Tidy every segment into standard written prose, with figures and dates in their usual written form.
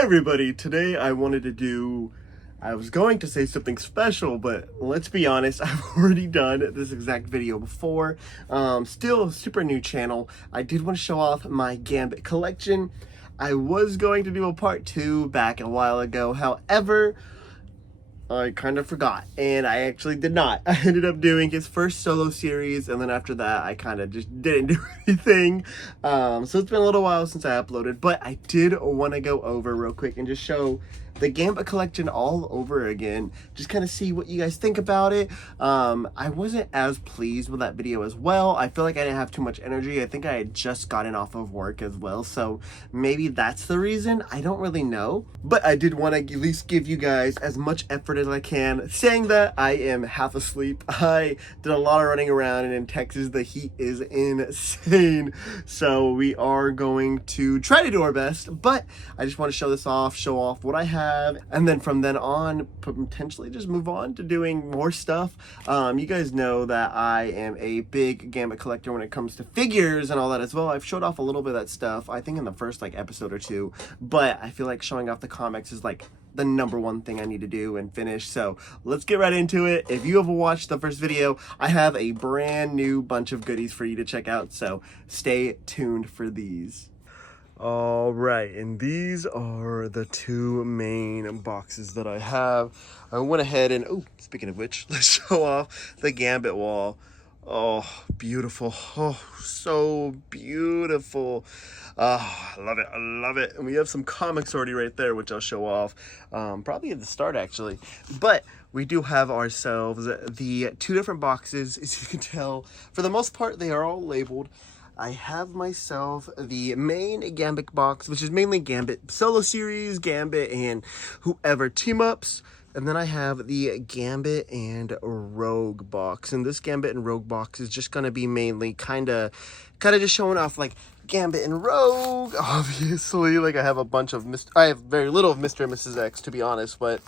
everybody, today I was going to say something special, but let's be honest, I've already done this exact video before. Still a super new channel. I did want to show off my Gambit collection. I was going to do a part 2 back a while ago, however, I kind of forgot, and I actually did not. I ended up doing his first solo series, and then after that, I kind of just didn't do anything. So it's been a little while since I uploaded, but I did want to go over real quick and just show the Gambit collection all over again. Just kind of see what you guys think about it. I wasn't as pleased with that video as well. I feel like I didn't have too much energy. I think I had just gotten off of work as well, so maybe that's the reason. I don't really know, but I did want to at least give you guys as much effort as I can. Saying that, I am half asleep. I did a lot of running around, and in Texas the heat is insane, so we are going to try to do our best. But I just want to show off what I have, and then from then on potentially just move on to doing more stuff. You guys know that I am a big Gambit collector when it comes to figures and all that as well. I've showed off a little bit of that stuff, I think in the first episode or two, but I feel like showing off the comics is like the #1 thing I need to do and finish. So let's get right into it. If you haven't watched the first video, I have a brand new bunch of goodies for you to check out, so stay tuned for these. All right, and these are the two main boxes that I have. I went ahead and, oh, speaking of which, let's show off the Gambit wall. Oh, beautiful. Oh, so beautiful. Oh, I love it. I love it. And we have some comics already right there, which I'll show off probably at the start, actually. But we do have ourselves the two different boxes. As you can tell, for the most part, they are all labeled. I have myself the main Gambit box, which is mainly Gambit solo series, Gambit and whoever team-ups. And then I have the Gambit and Rogue box. And this Gambit and Rogue box is just going to be mainly kind of just showing off like Gambit and Rogue. Obviously, like I have a bunch of I have very little of Mr. and Mrs. X, to be honest, but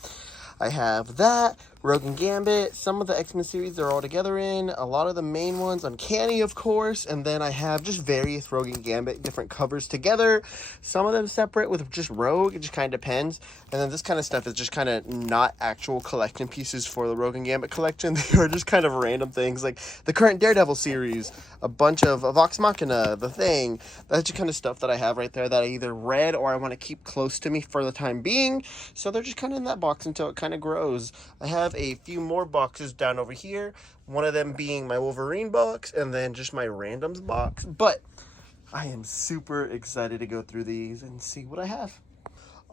I have that, Rogue and Gambit, some of the X-Men series they're all together in, a lot of the main ones, Uncanny of course, and then I have just various Rogue and Gambit different covers together, some of them separate with just Rogue, it just kind of depends, and then this kind of stuff is just kind of not actual collection pieces for the Rogue and Gambit collection. They are just kind of random things, like the current Daredevil series, a bunch of Vox Machina, The Thing. That's just kind of stuff that I have right there that I either read or I want to keep close to me for the time being, so they're just kind of in that box until it kind of grows. I have a few more boxes down over here, one of them being my Wolverine box and then just my randoms box, but I am super excited to go through these and see what I have.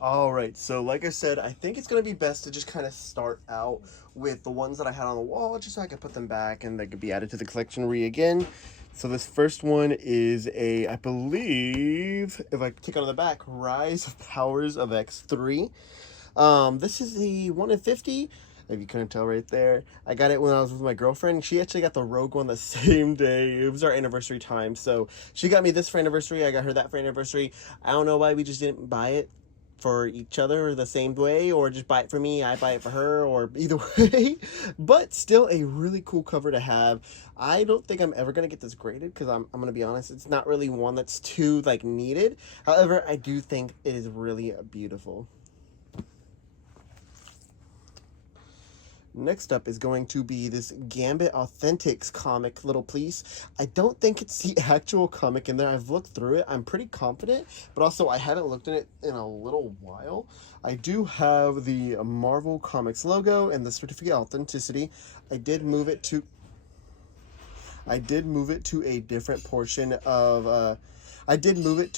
All right, so like I said, I think it's going to be best to just kind of start out with the ones that I had on the wall, just so I could put them back and they could be added to the collection again. So this first one is I believe, if I click on the back, Rise of Powers of X3. This is the 1 in 50. If you couldn't tell right there, I got it when I was with my girlfriend. She actually got the Rogue one the same day. It was our anniversary time, so she got me this for anniversary. I got her that for anniversary. I don't know why we just didn't buy it for each other the same way, or just buy it for me, I buy it for her, or either way. But still a really cool cover to have. I don't think I'm ever gonna get this graded because I'm gonna be honest, it's not really one that's too needed. However, I do think it is really beautiful. Next up is going to be this Gambit Authentics comic little piece. I don't think it's the actual comic in there. I've looked through it. I'm pretty confident, but also I haven't looked at it in a little while. I do have the Marvel Comics logo and the certificate of authenticity. I did move it to a different portion of I did move it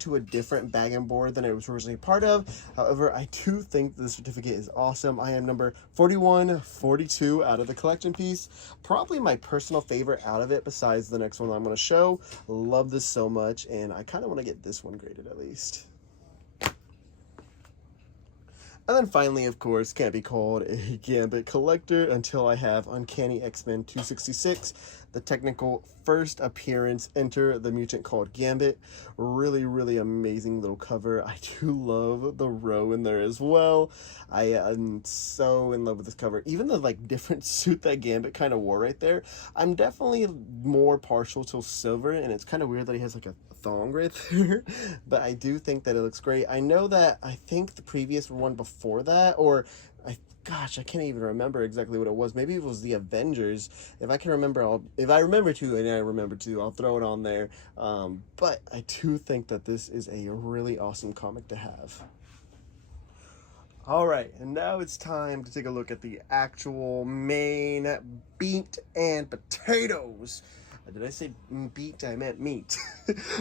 to a different bag and board than it was originally part of. However, I do think the certificate is awesome. I am number 4142 out of the collection piece. Probably my personal favorite out of it besides the next one I'm going to show. Love this so much, and I kind of want to get this one graded at least. And then finally, of course, can't be called a Gambit collector until I have Uncanny X-Men 266. the technical first appearance, Enter the Mutant called Gambit. Really, really amazing little cover. I do love the row in there as well. I am so in love with this cover. Even the like different suit that Gambit kind of wore right there, I'm definitely more partial to silver, and it's kind of weird that he has like a thong right there, but I do think that it looks great. I know that I think the previous one before that, or gosh, I can't even remember exactly what it was. Maybe it was the Avengers. If I can remember, if I remember to, and I remember to, I'll throw it on there. But I do think that this is a really awesome comic to have. All right, and now it's time to take a look at the actual main meat and potatoes. Did I say beat? I meant meat.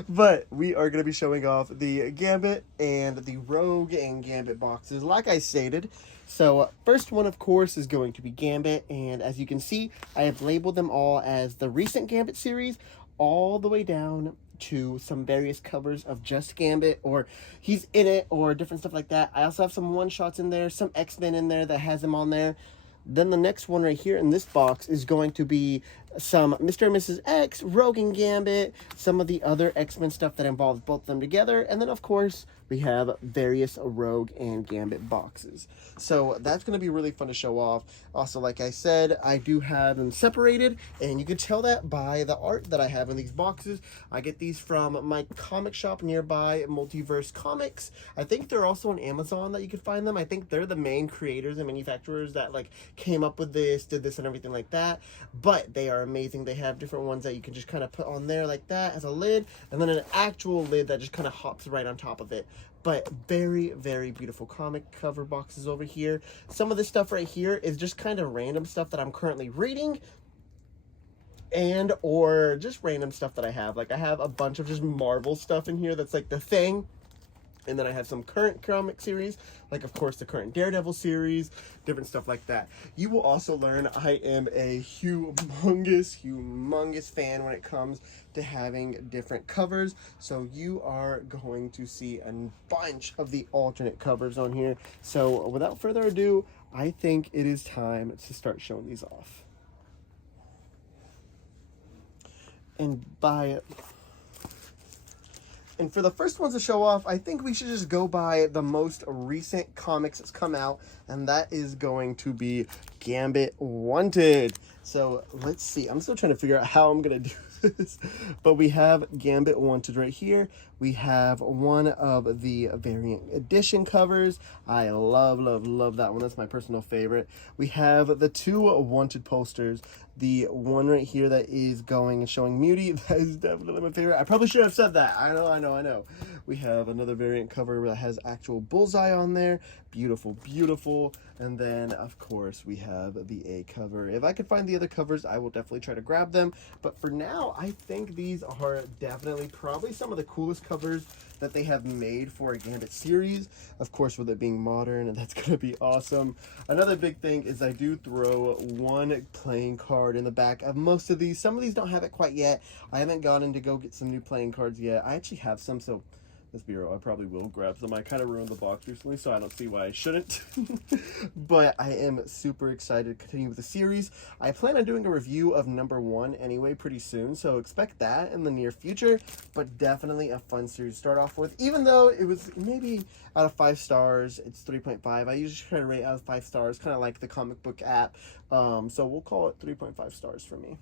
But we are going to be showing off the Gambit and the Rogue and Gambit boxes, like I stated. So first one, of course, is going to be Gambit. And as you can see, I have labeled them all as the recent Gambit series, all the way down to some various covers of just Gambit, or he's in it, or different stuff like that. I also have some one-shots in there, some X-Men in there that has him on there. Then the next one right here in this box is going to be some Mr. and Mrs. X, Rogue and Gambit, some of the other X-Men stuff that involves both of them together, and then of course we have various Rogue and Gambit boxes. So that's going to be really fun to show off. Also, like I said, I do have them separated, and you can tell that by the art that I have in these boxes. I get these from my comic shop nearby, Multiverse Comics. I think they're also on Amazon that you can find them. I think they're the main creators and manufacturers that like came up with this, did this and everything like that. But they are amazing. They have different ones that you can just kind of put on there like that as a lid, and then an actual lid that just kind of hops right on top of it. But very, very beautiful comic cover boxes over here. Some of this stuff right here is just kind of random stuff that I'm currently reading, and or just random stuff that I have. Like I have a bunch of just Marvel stuff in here that's like the thing. And then I have some current comic series, like of course the current Daredevil series, different stuff like that. You will also learn I am a humongous fan when it comes to having different covers. So you are going to see a bunch of the alternate covers on here. So without further ado, I think it is time to start showing these off. And for the first ones to show off, I think we should just go by the most recent comics that's come out, and that is going to be Gambit Wanted. So let's see. I'm still trying to figure out how I'm going to do this. But we have Gambit Wanted right here. We have one of the variant edition covers. I love that one. That's my personal favorite. We have the two Wanted posters. The one right here that is going and showing Muty, that is definitely my favorite. I probably should have said that. I know. We have another variant cover that has actual Bullseye on there. Beautiful. And then, of course, we have the A cover. If I could find the other covers, I will definitely try to grab them. But for now, I think these are definitely probably some of the coolest covers that they have made for a Gambit series. Of course, with it being modern, and that's going to be awesome. Another big thing is I do throw one playing card in the back of most of these. Some of these don't have it quite yet. I haven't gotten to go get some new playing cards yet. I actually have some, so let's be real, I probably will grab some. I kind of ruined the box recently, so I don't see why I shouldn't. But I am super excited to continue with the series. I plan on doing a review of #1 anyway pretty soon, so expect that in the near future. But definitely a fun series to start off with. Even though it was maybe out of 5 stars, it's 3.5. I usually try to rate out of 5 stars, kind of like the comic book app. So we'll call it 3.5 stars for me.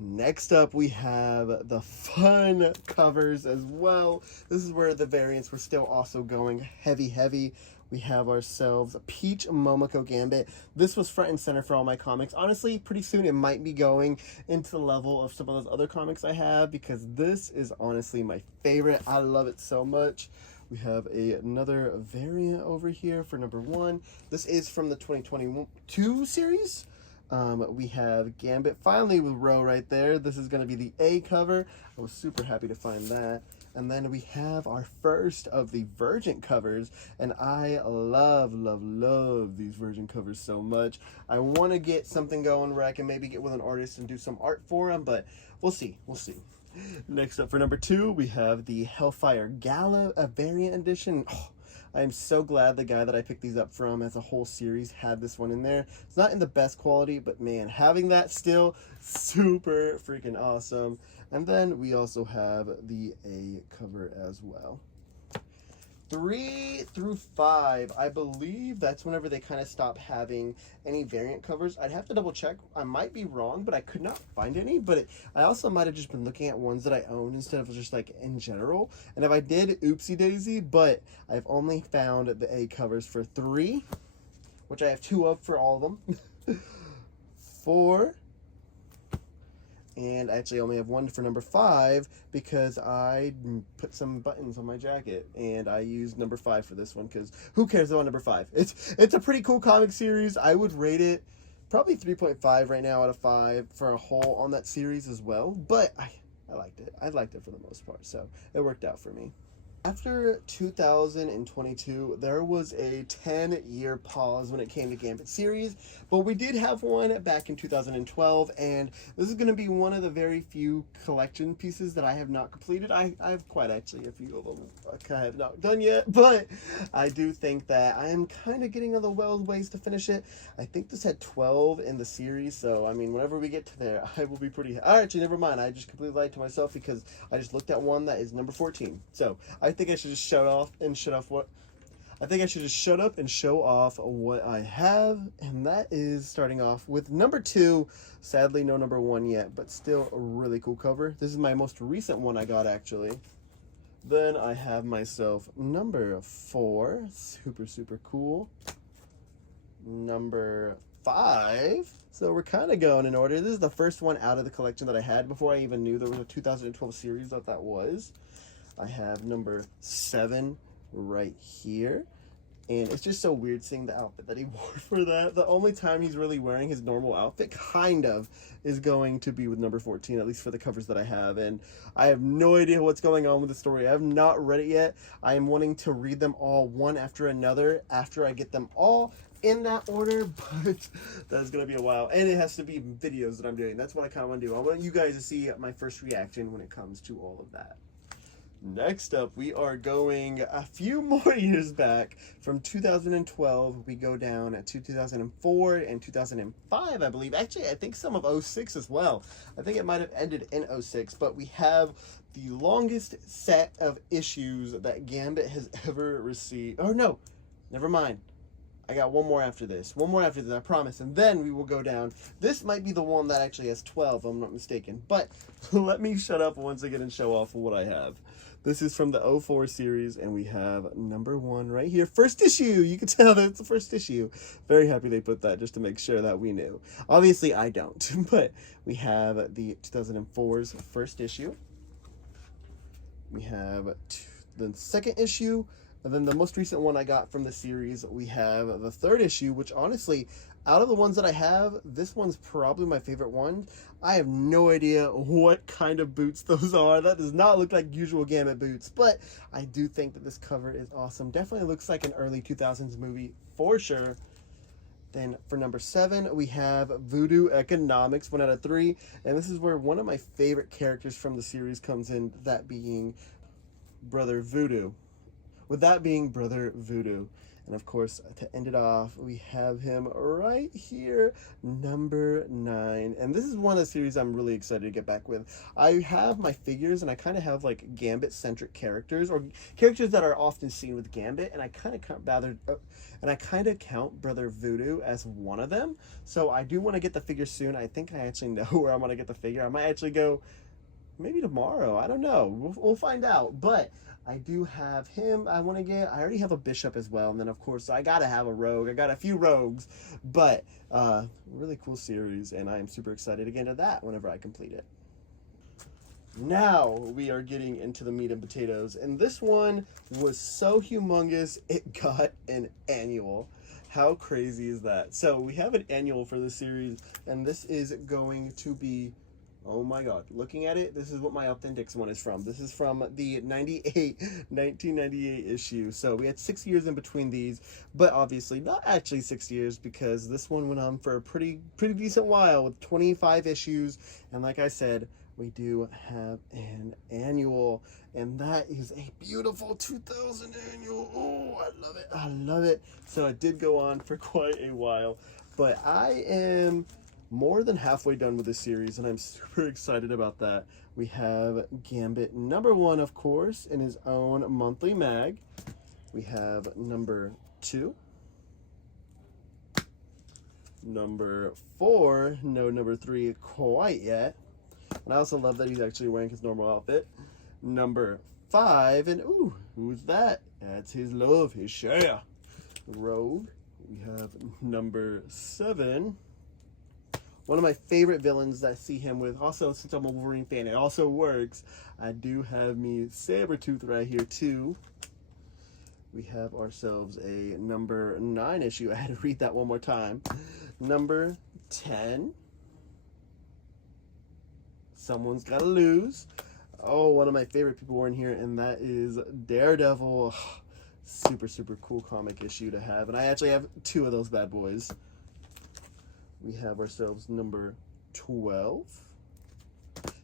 Next up, we have the fun covers as well. This is where the variants were still also going heavy. We have ourselves Peach Momoko Gambit. This was front and center for all my comics. Honestly, pretty soon it might be going into the level of some of those other comics I have, because this is honestly my favorite. I love it so much. We have another variant over here for #1. This is from the 2022 series. We have Gambit finally with Row right there. This is going to be the A cover. I was super happy to find that. And then we have our first of the Virgin covers, and I love these Virgin covers so much. I want to get something going where I can maybe get with an artist and do some art for them, but we'll see. Next up for #2, we have the Hellfire Gala variant edition. Oh, I am so glad the guy that I picked these up from as a whole series had this one in there. It's not in the best quality, but man, having that still super freaking awesome. And then we also have the A cover as well. 3 through 5, I believe that's whenever they kind of stop having any variant covers. I'd have to double check. I might be wrong, but I could not find any. But I also might have just been looking at ones that I own instead of just like in general. And if I did, oopsie daisy, but I've only found the A covers for 3, which I have 2 of for all of them. 4. And I actually only have 1 for number 5 because I put some buttons on my jacket and I used number 5 for this one because who cares about number 5? It's a pretty cool comic series. I would rate it probably 3.5 right now out of 5 for a whole on that series as well. But I liked it. I liked it for the most part, so it worked out for me. After 2022, there was a 10-year pause when it came to Gambit series, but we did have one back in 2012, and this is going to be one of the very few collection pieces that I have not completed. I have quite actually a few of them I have not done yet, but I do think that I am kind of getting on the ways to finish it. I think this had 12 in the series, so I mean, whenever we get to there, I will be pretty... Actually, never mind. I just completely lied to myself because I just looked at one that is number 14. So I think I should just shut up and show off what I have, and that is starting off with number 2. Sadly, no number 1 yet, but still a really cool cover. This is my most recent one I got, actually. Then I have myself number 4, super cool. Number 5. So we're kind of going in order. This is the first one out of the collection that I had before I even knew there was a 2012 series that was. I have number 7 right here. And it's just so weird seeing the outfit that he wore for that. The only time he's really wearing his normal outfit, kind of, is going to be with number 14, at least for the covers that I have. And I have no idea what's going on with the story. I have not read it yet. I am wanting to read them all one after another after I get them all in that order, but that's going to be a while. And it has to be videos that I'm doing. That's what I kind of want to do. I want you guys to see my first reaction when it comes to all of that. Next up, we are going a few more years back. From 2012, we go down to 2004 and 2005, I believe. Actually, I think some of 06 as well. I think it might have ended in 06, but we have the longest set of issues that Gambit has ever received. Oh, no, never mind. I got one more after this. One more after this, I promise. And then we will go down. This might be the one that actually has 12, if I'm not mistaken. But let me shut up once again and show off what I have. This is from the 04 series, and we have number 1 right here. First issue! You can tell that it's the first issue. Very happy they put that just to make sure that we knew. Obviously, I don't. But we have the 2004's first issue. We have the second issue. And then the most recent one I got from the series, we have the 3rd issue, which honestly, out of the ones that I have, this one's probably my favorite one. I have no idea what kind of boots those are. That does not look like usual Gambit boots, but I do think that this cover is awesome. Definitely looks like an early 2000s movie for sure. Then for number 7, we have Voodoo Economics, 1 out of 3. And this is where one of my favorite characters from the series comes in, that being Brother Voodoo. With that being Brother Voodoo. And of course, to end it off, we have him right here, number 9. And this is one of the series I'm really excited to get back with. I have my figures, and I kind of have like Gambit-centric characters, or characters that are often seen with Gambit, and I kind of count Brother Voodoo as one of them. So I do want to get the figure soon. I think I actually know where I'm going to get the figure. I might actually go maybe tomorrow. I don't know. We'll find out. But I do have him. I already have a bishop as well. And then, of course, I got to have a rogue. I got a few rogues. But really cool series. And I am super excited to get into that whenever I complete it. Now we are getting into the meat and potatoes. And this one was so humongous, it got an annual. How crazy is that? So we have an annual for this series. And this is going to be... Oh my god, looking at it, this is what my Authentics one is from. This is from the 1998 issue. So we had 6 years in between these, but obviously not actually 6 years because this one went on for a pretty decent while with 25 issues. And like I said, we do have an annual, and that is a beautiful 2000 annual. Oh, I love it. I love it. So it did go on for quite a while, but I am more than halfway done with this series, and I'm super excited about that. We have Gambit number 1, of course, in his own monthly mag. We have number 2. Number 4, no number 3 quite yet. And I also love that he's actually wearing his normal outfit. Number 5, and ooh, who's that? That's his love, his share. Rogue. We have number 7. One of my favorite villains that I see him with, also since I'm a Wolverine fan, it also works. I do have me Sabretooth right here too. We have ourselves a number 9 issue. I had to read that one more time. Number 10. Someone's Gotta Lose. Oh, one of my favorite people were in here, and that is Daredevil. Super, super cool comic issue to have. And I actually have 2 of those bad boys. We have ourselves number 12.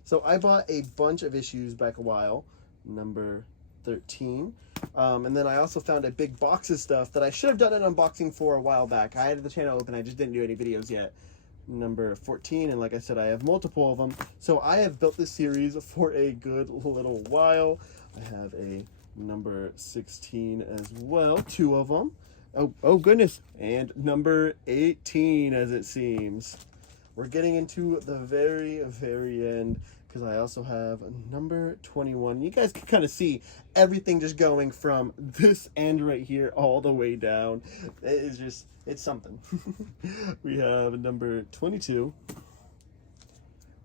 So I bought a bunch of issues back a while. Number 13. And then I also found a big box of stuff that I should have done an unboxing for a while back. I had the channel open, I just didn't do any videos yet. Number 14, and like I said, I have multiple of them. So I have built this series for a good little while. I have a number 16 as well, 2 of them. Oh goodness, and number 18, as it seems. We're getting into the very, very end, because I also have number 21. You guys can kind of see everything just going from this end right here all the way down. It is just, it's something. We have number 22.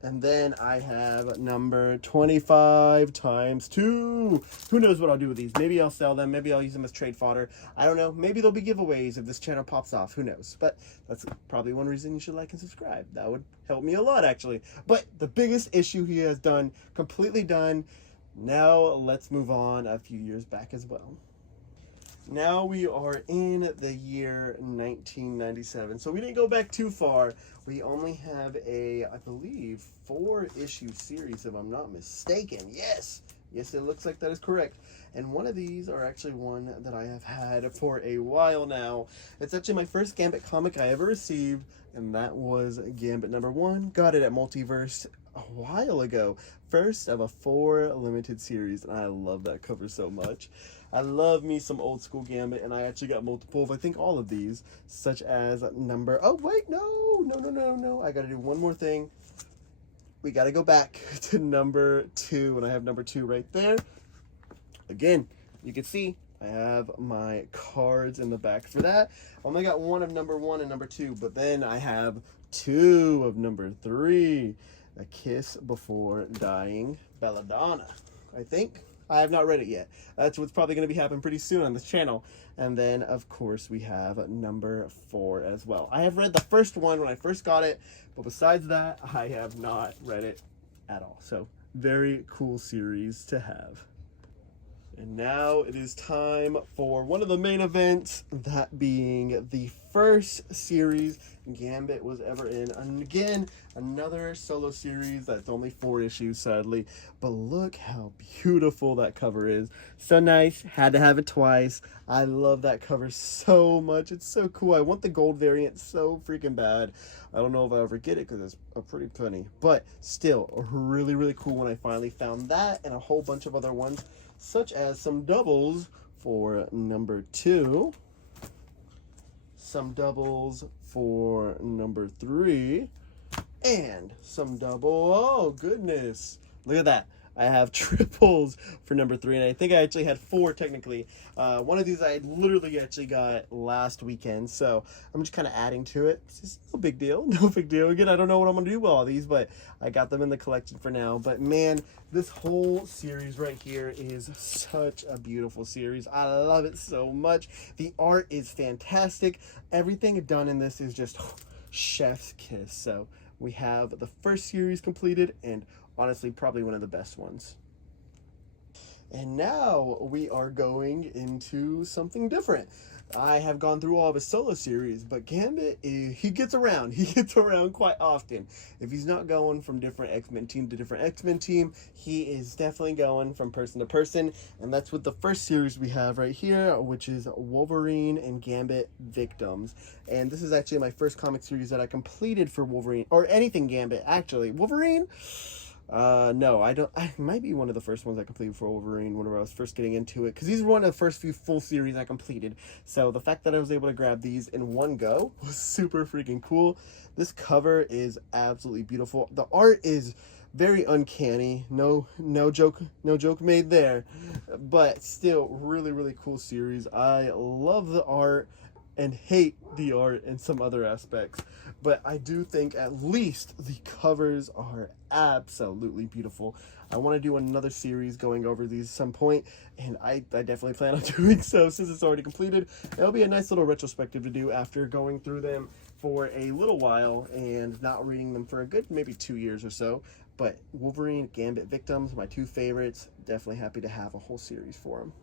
And then I have number 25 times 2. Who knows what I'll do with these? Maybe I'll sell them. Maybe I'll use them as trade fodder. I don't know. Maybe there'll be giveaways if this channel pops off. Who knows? But that's probably one reason you should like and subscribe. That would help me a lot, actually. But the biggest issue he has done, completely done. Now let's move on a few years back as well. Now we are in the year 1997. So we didn't go back too far. We only have a, I believe, 4-issue series, if I'm not mistaken. Yes, it looks like that is correct. And one of these are actually one that I have had for a while now. It's actually my first Gambit comic I ever received, and that was Gambit number 1. Got it at Multiverse a while ago. First of a 4 limited series, and I love that cover so much. I love me some old school Gambit, and I actually got multiple of, I think, all of these, such as number, oh wait, no, I gotta do one more thing. We gotta go back to number 2, and I have number 2 right there. Again, you can see I have my cards in the back for that. I only got one of number 1 and number 2, but then I have 2 of number 3. A Kiss Before Dying, Belladonna, I think. I have not read it yet. That's what's probably going to be happening pretty soon on this channel. And then, of course, we have number 4 as well. I have read the first one when I first got it, but besides that, I have not read it at all. So, very cool series to have. And now it is time for one of the main events, that being the first series Gambit was ever in. And again, another solo series that's only 4 issues, sadly. But look how beautiful that cover is. So nice. Had to have it twice. I love that cover so much. It's so cool. I want the gold variant so freaking bad. I don't know if I ever get it because it's a pretty penny. But still, really, really cool when I finally found that and a whole bunch of other ones, such as some doubles for number 2, some doubles for number 3, and some double, oh goodness, look at that. I have triples for number 3, and I think I actually had 4 technically. One of these I literally actually got last weekend, so I'm just kind of adding to it. It's just no big deal, no big deal. Again, I don't know what I'm going to do with all these, but I got them in the collection for now. But man, this whole series right here is such a beautiful series. I love it so much. The art is fantastic. Everything done in this is just chef's kiss. So we have the first series completed, and honestly, probably one of the best ones. And now we are going into something different. I have gone through all of his solo series, but Gambit, he gets around. He gets around quite often. If he's not going from different X-Men team to different X-Men team, he is definitely going from person to person. And that's what the first series we have right here, which is Wolverine and Gambit Victims. And this is actually my first comic series that I completed for Wolverine, or anything Gambit, actually. Wolverine? No, I don't. I might be one of the first ones I completed for Wolverine whenever I was first getting into it, because these were one of the first few full series I completed. So the fact that I was able to grab these in one go was super freaking cool. This cover is absolutely beautiful. The art is very uncanny. No joke made there. But still, really cool series. I love the art and hate the art in some other aspects, but I do think at least the covers are absolutely beautiful. I want to do another series going over these at some point, and I definitely plan on doing so since it's already completed. It'll be a nice little retrospective to do after going through them for a little while and not reading them for a good maybe 2 years or so. But Wolverine, Gambit Victims, my two favorites. Definitely happy to have a whole series for them.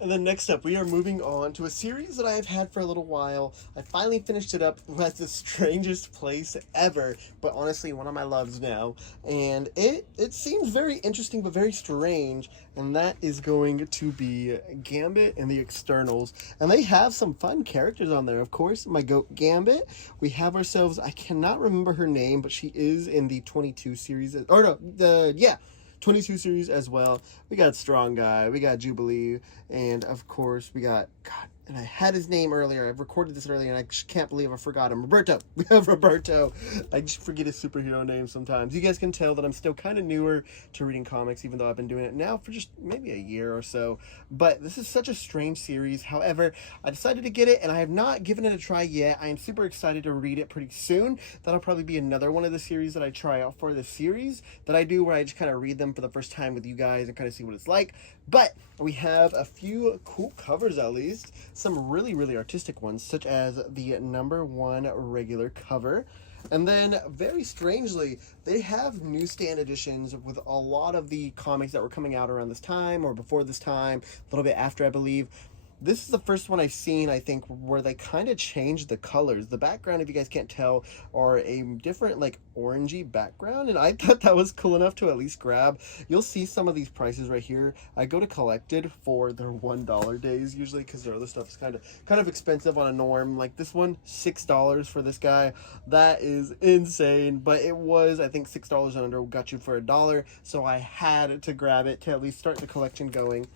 And then next up, we are moving on to a series that I have had for a little while. I finally finished it up at the strangest place ever, but honestly, one of my loves now. And it seems very interesting, but very strange. And that is going to be Gambit and the Externals. And they have some fun characters on there, of course. My goat Gambit. We have ourselves, I cannot remember her name, but she is in the 22 series. Or no, yeah. 22 series as well. We got Strong Guy, we got Jubilee, and of course we got, God, and I had his name earlier. I've recorded this earlier, and I just can't believe I forgot him. Roberto. We have Roberto. I just forget his superhero name sometimes. You guys can tell that I'm still kind of newer to reading comics, even though I've been doing it now for just maybe a year or so. But this is such a strange series. However, I decided to get it, and I have not given it a try yet. I am super excited to read it pretty soon. That'll probably be another one of the series that I try out for the series that I do, where I just kind of read them for the first time with you guys and kind of see what it's like. But we have a few cool covers, at least. Some really artistic ones, such as the #1 regular cover. And then, very strangely, they have newsstand editions with a lot of the comics that were coming out around this time, or before this time, a little bit after, I believe. This is the first one I've seen, I think, where they kind of changed the colors. The background, if you guys can't tell, are a different, like, orangey background, and I thought that was cool enough to at least grab. You'll see some of these prices right here. I go to Collected for their $1 days, usually, because their other stuff is kind of expensive on a norm. Like this one, $6 for this guy. That is insane, but it was, I think, $6 and under got you for $1, so I had to grab it to at least start the collection going.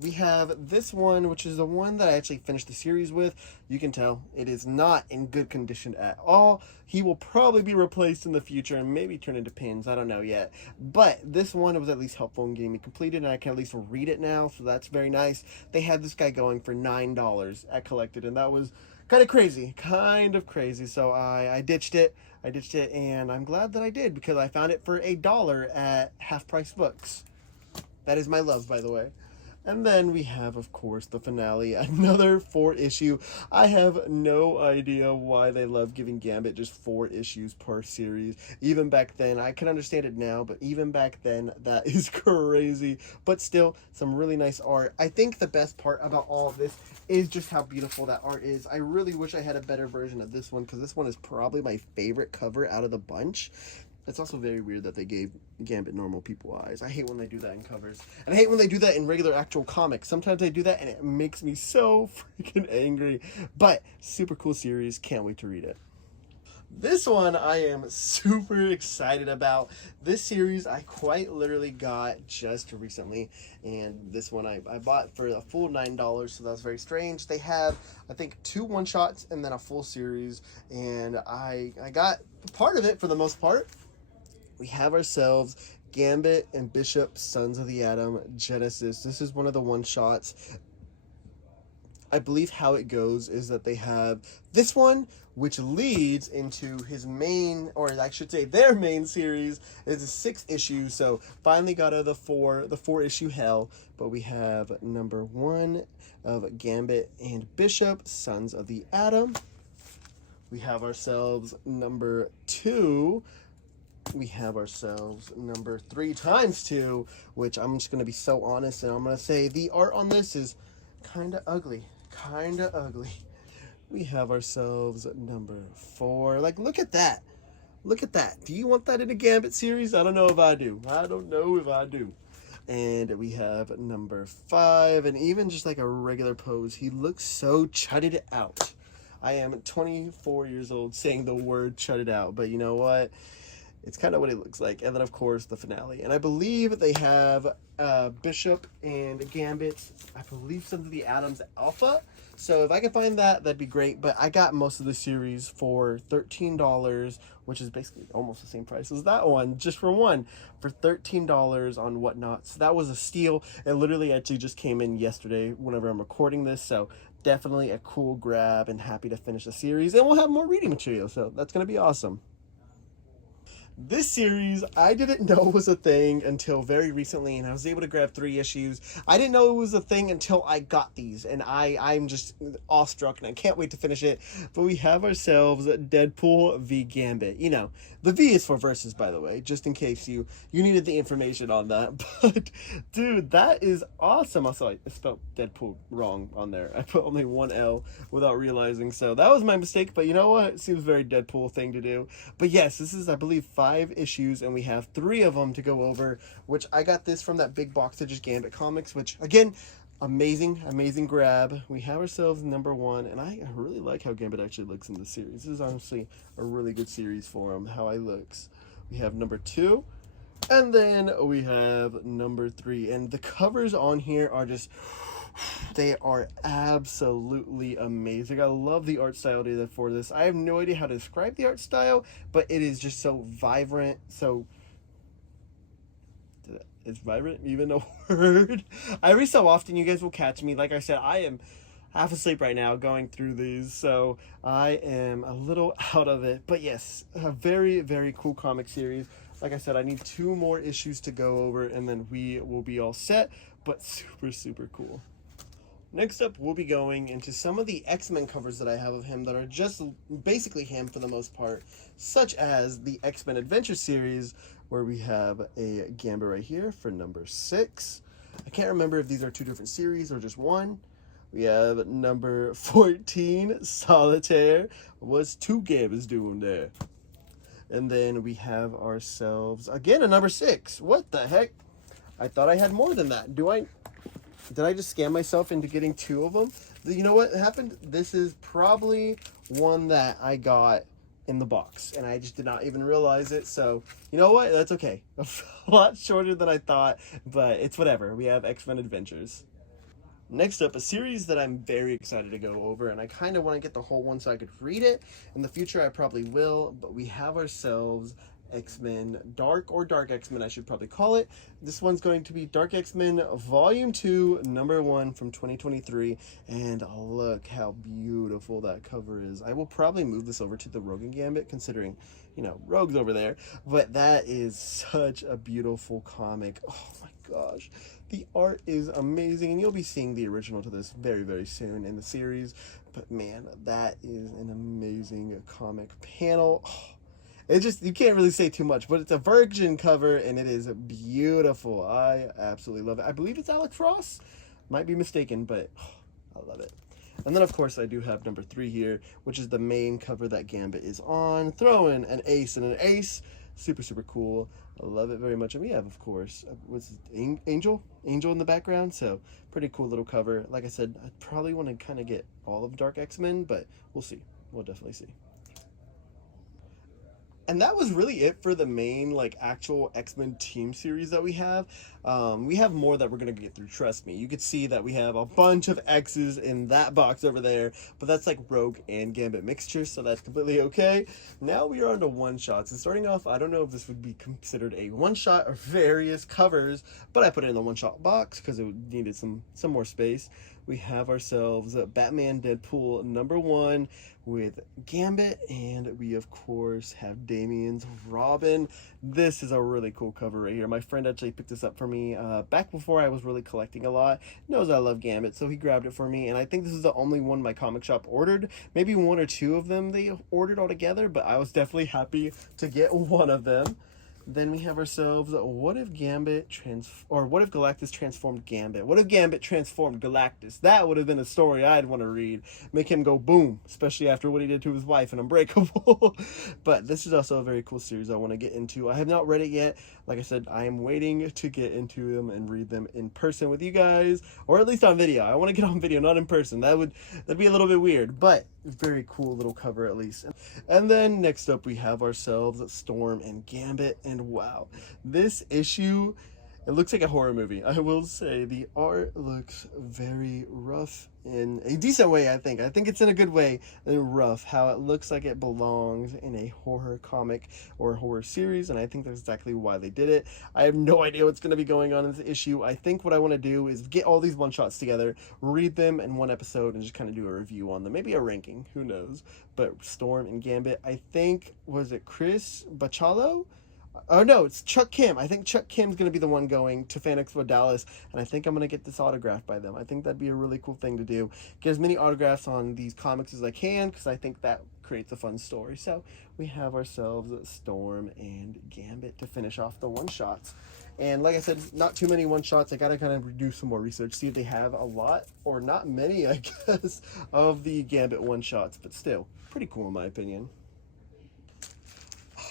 We have this one, which is the one that I actually finished the series with. You can tell it is not in good condition at all. He will probably be replaced in the future and maybe turn into pins. I don't know yet. But this one was at least helpful in getting me completed, and I can at least read it now, so that's very nice. They had this guy going for $9 at Collected, and that was kind of crazy. So I ditched it. And I'm glad that I did, because I found it for $1 at Half Price Books. That is my love, by the way. And then we have, of course, the finale, another 4-issue. I have no idea why they love giving Gambit just 4 issues per series. Even back then, I can understand it now, but even back then, that is crazy. But still, some really nice art. I think the best part about all of this is just how beautiful that art is. I really wish I had a better version of this one, because this one is probably my favorite cover out of the bunch. It's also very weird that they gave Gambit normal people eyes. I hate when they do that in covers. And I hate when they do that in regular actual comics. Sometimes they do that and it makes me so freaking angry. But, super cool series. Can't wait to read it. This one I am super excited about. This series I quite literally got just recently, and this one I bought for a full $9, so that's very strange. They have, I think, 2 one-shots and then a full series, and I got part of it for the most part. We have ourselves Gambit and Bishop, Sons of the Atom, Genesis. This is one of the one-shots. I believe how it goes is that they have this one, which leads into his main, or I should say their main series. It's a 6 issue, so finally got out of the 4-issue hell. But we have #1 of Gambit and Bishop, Sons of the Atom. We have ourselves #2 we have ourselves number 3 times 2, which I'm just going to be so honest and I'm going to say the art on this is kind of ugly. Kind of ugly. We have ourselves number 4. Like, look at that. Look at that. Do you want that in a Gambit series? I don't know if I do. I don't know if I do. And we have number 5, and even just like a regular pose, he looks so chutted out. I am 24 years old saying the word chutted out, but you know what? It's kind of what it looks like. And then, of course, the finale. And I believe they have Bishop and Gambit. I believe some of the Adams Alpha. So if I can find that, that'd be great. But I got most of the series for $13, which is basically almost the same price as that one, just for one, for $13 on Whatnot. So that was a steal. It literally actually just came in yesterday whenever I'm recording this. So definitely a cool grab and happy to finish the series. And we'll have more reading material. So that's going to be awesome. This series, I didn't know was a thing until very recently, and I was able to grab 3 issues. I didn't know it was a thing until I got these, and I'm just awestruck, and I can't wait to finish it. But we have ourselves Deadpool v. Gambit. You know, the V is for versus, by the way, just in case you needed the information on that. But, dude, that is awesome. Also, I spelled Deadpool wrong on there. I put only one L without realizing, so that was my mistake. But you know what? It seems a very Deadpool thing to do. But yes, this is, I believe, 5 issues, and we have 3 of them to go over, which I got this from that big box of just Gambit comics, which, again, amazing grab. We have ourselves number 1, and I really like how Gambit actually looks in this series. This is honestly a really good series for him, how he looks. We have number 2, and then we have number 3, and the covers on here are just, they are absolutely amazing. I love the art style data for this. I have no idea how to describe the art style, but it is just so vibrant. So, is vibrant even a word? Every so often you guys will catch me. Like I said, I am half asleep right now going through these, so I am a little out of it. But yes, a very cool comic series. Like I said, I need 2 more issues to go over, and then we will be all set, but super cool. Next up, we'll be going into some of the X-Men covers that I have of him that are just basically him for the most part, such as the X-Men Adventure series, where we have a Gambit right here for number 6. I can't remember if these are 2 different series or just one. We have number 14, Solitaire. What's 2 Gambits doing there? And then we have ourselves, again, a number 6. What the heck? I thought I had more than that. Did I just scam myself into getting 2 of them? You know what happened? This is probably one that I got in the box, and I just did not even realize it. So, you know what? That's okay. A lot shorter than I thought, but it's whatever. We have X-Men Adventures. Next up, a series that I'm very excited to go over, and I kind of want to get the whole one so I could read it. In the future, I probably will, but we have ourselves X-Men Dark X-Men, I should probably call it. This one's going to be Dark X-Men Volume 2, number 1 from 2023, and look how beautiful that cover is. I will probably move this over to the Rogue and Gambit, considering, you know, Rogue's over there, but that is such a beautiful comic. Oh my gosh. The art is amazing, and you'll be seeing the original to this very soon in the series, but man, that is an amazing comic panel. Oh, it just, you can't really say too much, but it's a virgin cover, and it is beautiful. I absolutely love it. I believe it's Alex Ross. Might be mistaken, but oh, I love it. And then, of course, I do have number 3 here, which is the main cover that Gambit is on. Throwing an ace and an ace. Super cool. I love it very much. And we have, of course, what's it, Angel in the background. So pretty cool little cover. Like I said, I probably want to kind of get all of Dark X-Men, but we'll see. We'll definitely see. And that was really it for the main, like, actual X-Men team series that we have. We have more that we're going to get through, trust me. You could see that we have a bunch of X's in that box over there, but that's like Rogue and Gambit mixture, so that's completely okay. Now we are on to one-shots, and starting off, I don't know if this would be considered a one-shot or various covers, but I put it in the one-shot box because it needed some more space. We have ourselves Batman Deadpool number 1 with Gambit, and we of course have Damian's Robin. This is a really cool cover right here. My friend actually picked this up for me back before I was really collecting a lot. He knows I love Gambit, so he grabbed it for me, and I think this is the only one my comic shop ordered. Maybe 1 or 2 of them they ordered all together, but I was definitely happy to get one of them. Then we have ourselves, what if what if Galactus transformed Gambit? What if Gambit transformed Galactus? That would have been a story I'd want to read. Make him go boom, especially after what he did to his wife in Unbreakable. But this is also a very cool series I want to get into. I have not read it yet. Like I said, I am waiting to get into them and read them in person with you guys, or at least on video. I want to get on video, not in person. That'd be a little bit weird, but very cool little cover at least. And then next up we have ourselves Storm and Gambit, and wow, this issue, it looks like a horror movie. I will say the art looks very rough in a decent way. I think it's in a good way and rough, how it looks like it belongs in a horror comic or horror series, and I think that's exactly why they did it. I have no idea what's going to be going on in this issue. I think what I want to do is get all these one-shots together, read them in one episode, and just kind of do a review on them, maybe a ranking, who knows. But Storm and Gambit, I think, was it Chris Bachalo? Oh no, it's Chuck Kim. I think Chuck Kim's going to be the one going to Fan Expo Dallas, and I think I'm going to get this autographed by them. I think that'd be a really cool thing to do. Get as many autographs on these comics as I can, because I think that creates a fun story. So we have ourselves Storm and Gambit to finish off the one-shots. And like I said, not too many one-shots. I got to kind of do some more research, see if they have a lot, or not many, I guess, of the Gambit one-shots, but still, pretty cool in my opinion.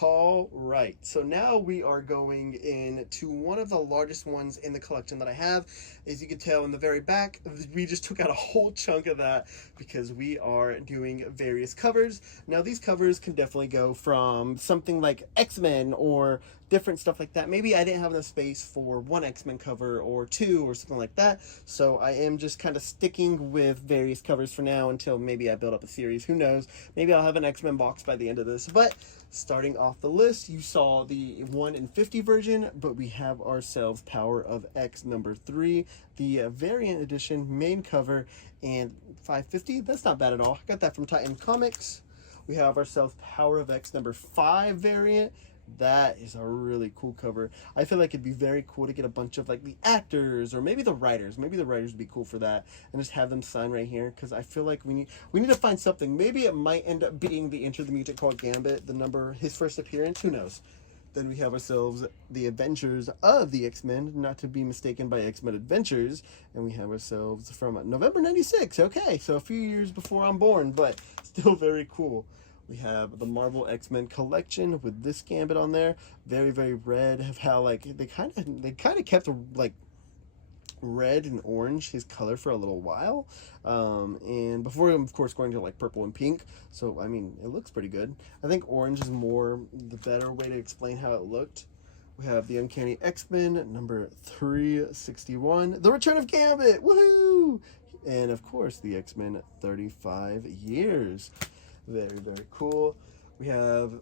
All right, so now we are going into one of the largest ones in the collection that I have. As you can tell in the very back, we just took out a whole chunk of that because we are doing various covers. Now these covers can definitely go from something like X-Men or different stuff like that. Maybe I didn't have enough space for one X-Men cover or two or something like that, so I am just kind of sticking with various covers for now until maybe I build up a series. Who knows? Maybe I'll have an X-Men box by the end of this. But starting off the list, you saw the 1 in 50 version, but we have ourselves Power of X number 3, the variant edition, main cover, and 550. That's not bad at all. I got that from Titan Comics. We have ourselves Power of X number 5 variant. That is a really cool cover. I feel like it'd be very cool to get a bunch of like the actors or maybe the writers. Maybe the writers would be cool for that, and just have them sign right here, because I feel like we need to find something. Maybe it might end up being the Enter the Mutant called Gambit, the number, his first appearance. Who knows? Then we have ourselves the Adventures of the X-Men, not to be mistaken by X-Men Adventures, and we have ourselves from November '96. Okay, so a few years before I'm born, but still very cool. We have the Marvel X-Men collection with this Gambit on there. Very, very red. Of how like they kind of kept like red and orange his color for a little while, and before, of course, going to like purple and pink. So I mean, it looks pretty good. I think orange is more the better way to explain how it looked. We have the Uncanny X-Men number 361, the Return of Gambit. Woohoo! And of course, the X-Men 35 years. Very, very cool. We have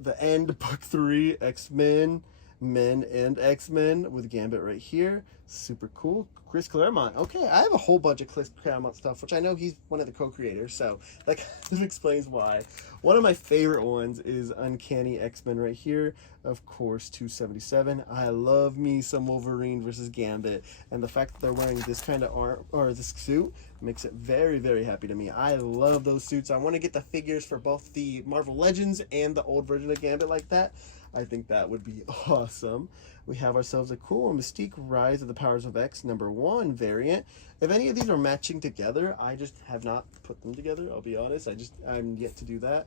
the end, book 3, X-Men, Men and X-Men with Gambit right here. Super cool. Chris Claremont. Okay, I have a whole bunch of Chris Claremont stuff, which I know he's one of the co-creators, so that kind of explains why. One of my favorite ones is Uncanny X-Men right here. Of course, 277. I love me some Wolverine versus Gambit, and the fact that they're wearing this kind of arm, or this suit, makes it very, very happy to me. I love those suits. I want to get the figures for both the Marvel Legends and the old version of Gambit like that. I think that would be awesome. We have ourselves a cool Mystique Rise of the Powers of X number 1 variant. If any of these are matching together, I just have not put them together, I'll be honest. I'm yet to do that.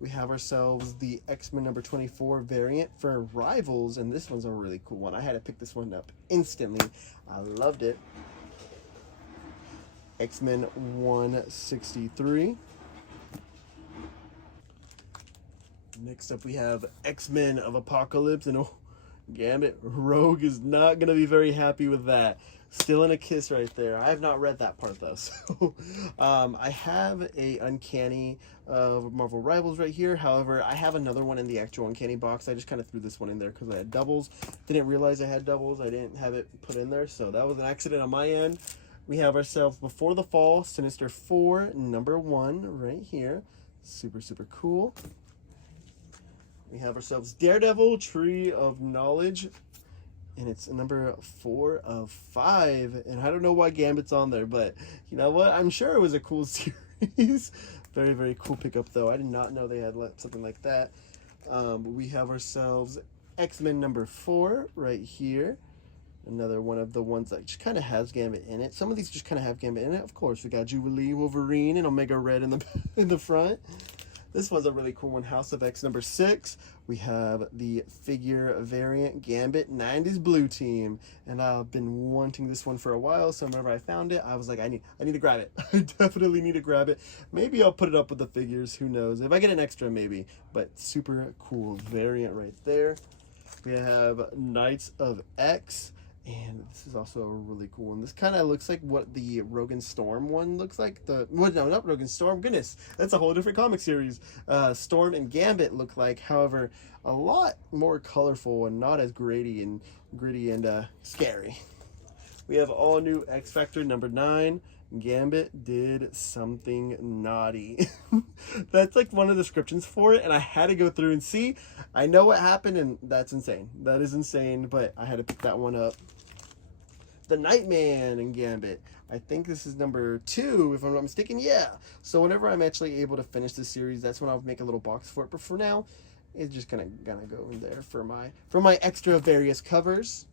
We have ourselves the X-Men number 24 variant for Rivals, and this one's a really cool one. I had to pick this one up instantly. I loved it. X-Men 163. Next up we have X-Men of Apocalypse, and oh, Gambit. Rogue is not going to be very happy with that. Still in a kiss right there. I have not read that part though. So I have a Uncanny of Marvel Rivals right here. However, I have another one in the actual Uncanny box. I just kind of threw this one in there because I had doubles. Didn't realize I had doubles. I didn't have it put in there, so that was an accident on my end. We have ourselves Before the Fall, Sinister 4, number 1 right here. Super, super cool. We have ourselves Daredevil, Tree of Knowledge, and it's number 4 of 5. And I don't know why Gambit's on there, but you know what? I'm sure it was a cool series. Very, very cool pickup, though. I did not know they had something like that. We have ourselves X-Men number 4 right here. Another one of the ones that just kind of has Gambit in it. Some of these just kind of have Gambit in it. Of course, we got Jubilee, Wolverine, and Omega Red in the in the front. This was a really cool one. House of X number 6. We have the figure variant Gambit 90s Blue Team, and I've been wanting this one for a while. So whenever I found it, I was like, I need to grab it. I definitely need to grab it. Maybe I'll put it up with the figures. Who knows? If I get an extra, maybe. But super cool variant right there. We have Knights of X. And this is also a really cool one. This kind of looks like what the Rogan Storm one looks like. Well, no, not Rogan Storm. Goodness, that's a whole different comic series. Storm and Gambit look like, however, a lot more colorful and not as gritty and scary. We have all new X Factor number 9. Gambit did something naughty. That's like one of the descriptions for it, and I had to go through and see. I know what happened, and that's insane. That is insane, but I had to pick that one up. The Nightman in Gambit. I think this is number 2, if I'm not mistaken. Yeah. So whenever I'm actually able to finish this series, that's when I'll make a little box for it. But for now, it's just gonna go in there for my extra various covers.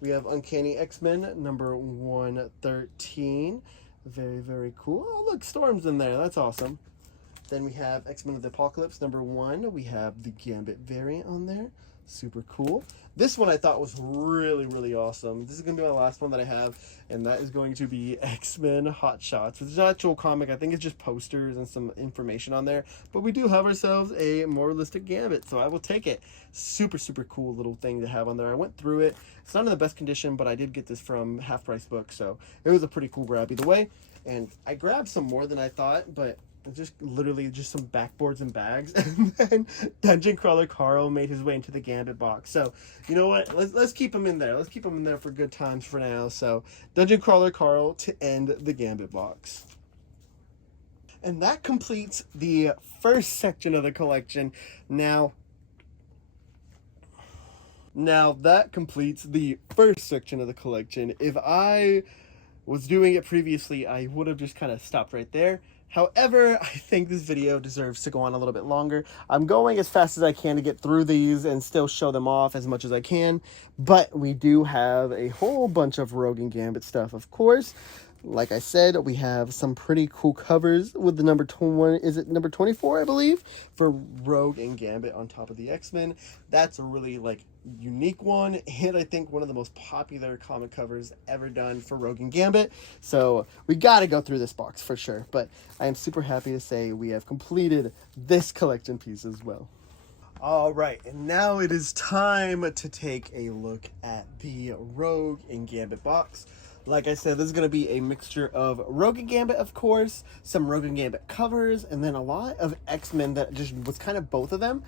We have Uncanny X-Men number 113. Very, very cool. Oh, look, Storm's in there. That's awesome. Then we have X-Men of the Apocalypse number 1. We have the Gambit variant on there. Super cool. This one I thought was really, really awesome. This is going to be my last one that I have, and that is going to be X-Men Hot Shots. It's an actual comic. I think it's just posters and some information on there, but we do have ourselves a more realistic Gambit, so I will take it. Super, super cool little thing to have on there. I went through it. It's not in the best condition, but I did get this from Half Price Books, so it was a pretty cool grab either way. And I grabbed some more than I thought, but just literally just some backboards and bags, and then Dungeon Crawler Carl made his way into the Gambit box. So you know what, let's keep him in there. Let's keep him in there for good times for now. So Dungeon Crawler Carl to end the Gambit box. And that completes the first section of the collection. Now that completes the first section of the collection. If I was doing it previously, I would have just kind of stopped right there. However, I think this video deserves to go on a little bit longer. I'm going as fast as I can to get through these and still show them off as much as I can. But we do have a whole bunch of Rogue and Gambit stuff, of course. Like I said, we have some pretty cool covers with the number 21, is it number 24, I believe, for Rogue and Gambit on top of the X-Men. That's a really, unique one, and I think one of the most popular comic covers ever done for Rogue and Gambit. So we got to go through this box for sure, but I am super happy to say we have completed this collection piece as well. All right, and now it is time to take a look at the Rogue and Gambit box. Like I said, this is going to be a mixture of Rogue and Gambit, of course, some Rogue and Gambit covers, and then a lot of X-Men that just was kind of both of them.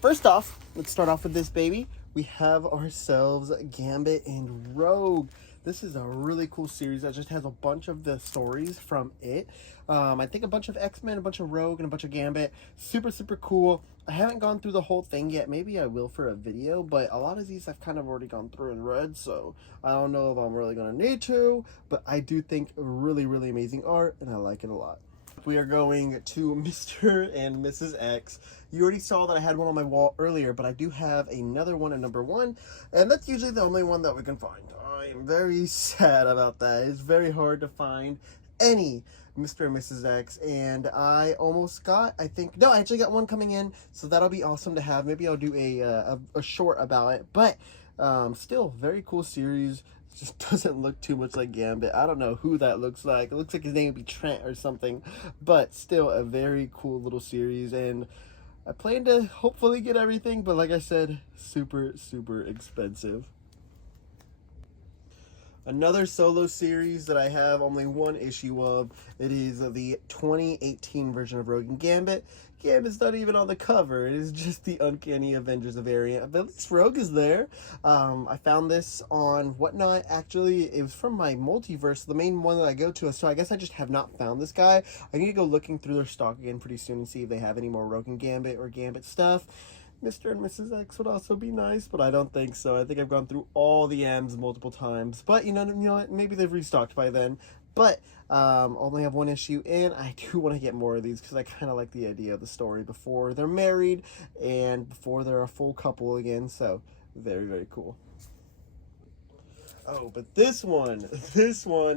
First off, let's start off with this baby. We have ourselves Gambit and Rogue. This is a really cool series that just has a bunch of the stories from it. I think a bunch of X-Men, a bunch of Rogue, and a bunch of Gambit. Super, super cool. I haven't gone through the whole thing yet. Maybe I will for a video, but a lot of these I've kind of already gone through and read, so I don't know if I'm really going to need to, but I do think really, really amazing art, and I like it a lot. We are going to Mr. and Mrs. X. You already saw that I had one on my wall earlier, but I do have another one at number 1, and that's usually the only one that we can find. I am very sad about that. It's very hard to find any Mr. and Mrs. X, and I almost got, I actually got one coming in, so that'll be awesome to have. Maybe I'll do a short about it, but still, very cool series. Just doesn't look too much like Gambit. I don't know who that looks like. It looks like his name would be Trent or something, but still a very cool little series, and I plan to hopefully get everything, but like I said, super, super expensive. Another solo series that I have only one issue of. It is the 2018 version of Rogue and Gambit. Gambit's not even on the cover. It is just the Uncanny Avengers variant. But at least Rogue is there. I found this on Whatnot. Actually, it was from my multiverse, the main one that I go to. So I guess I just have not found this guy. I need to go looking through their stock again pretty soon and see if they have any more Rogue and Gambit or Gambit stuff. Mr. and Mrs. X would also be nice, but I don't think so. I think I've gone through all the M's multiple times. But you know what? Maybe they've restocked by then. but only have one issue, and I do want to get more of these because I kind of like the idea of the story before they're married and before they're a full couple again. So very, very cool. Oh, but this one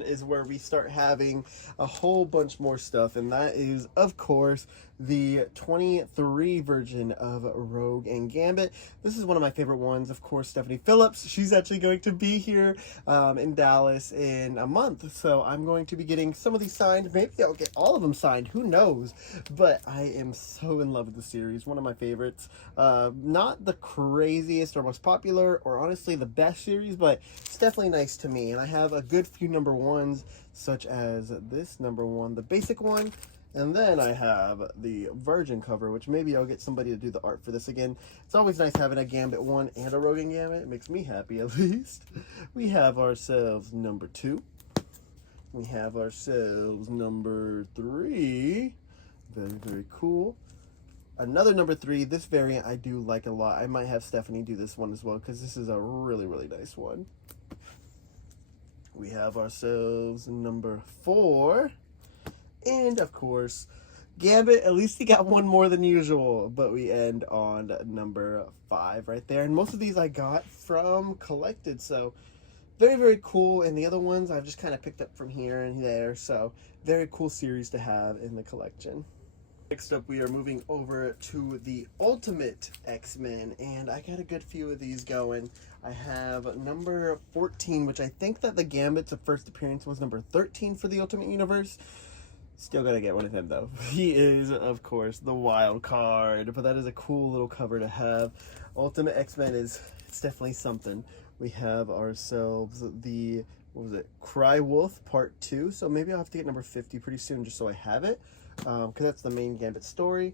is where we start having a whole bunch more stuff, and that is, of course, the 23 version of Rogue and Gambit. This is one of my favorite ones, of course, Stephanie Phillips. She's actually going to be here in Dallas in a month, so I'm going to be getting some of these signed. Maybe I'll get all of them signed, who knows? But I am so in love with the series, one of my favorites. Not the craziest or most popular, or honestly the best series, but it's definitely nice to me. And I have a good few number ones, such as this number one, the basic one. And then I have the Virgin cover, which maybe I'll get somebody to do the art for this again. It's always nice having a Gambit one and a Rogue and Gambit. It makes me happy, at least. We have ourselves number 2. We have ourselves number 3. Very, very cool. Another number 3. This variant I do like a lot. I might have Stephanie do this one as well, because this is a really, really nice one. We have ourselves number 4. And, of course, Gambit. At least he got one more than usual. But we end on number 5 right there. And most of these I got from Collected. So, very, very cool. And the other ones I've just kind of picked up from here and there. So, very cool series to have in the collection. Next up, we are moving over to the Ultimate X-Men, and I got a good few of these going. I have number 14, which I think that the Gambit's first appearance was number 13 for the Ultimate Universe. Still gotta get one of him, though. He is, of course, the wild card, but that is a cool little cover to have. Ultimate X-Men it's definitely something. We have ourselves the, what was it, Cry Wolf Part 2, so maybe I'll have to get number 50 pretty soon just so I have it. Because that's the main Gambit story.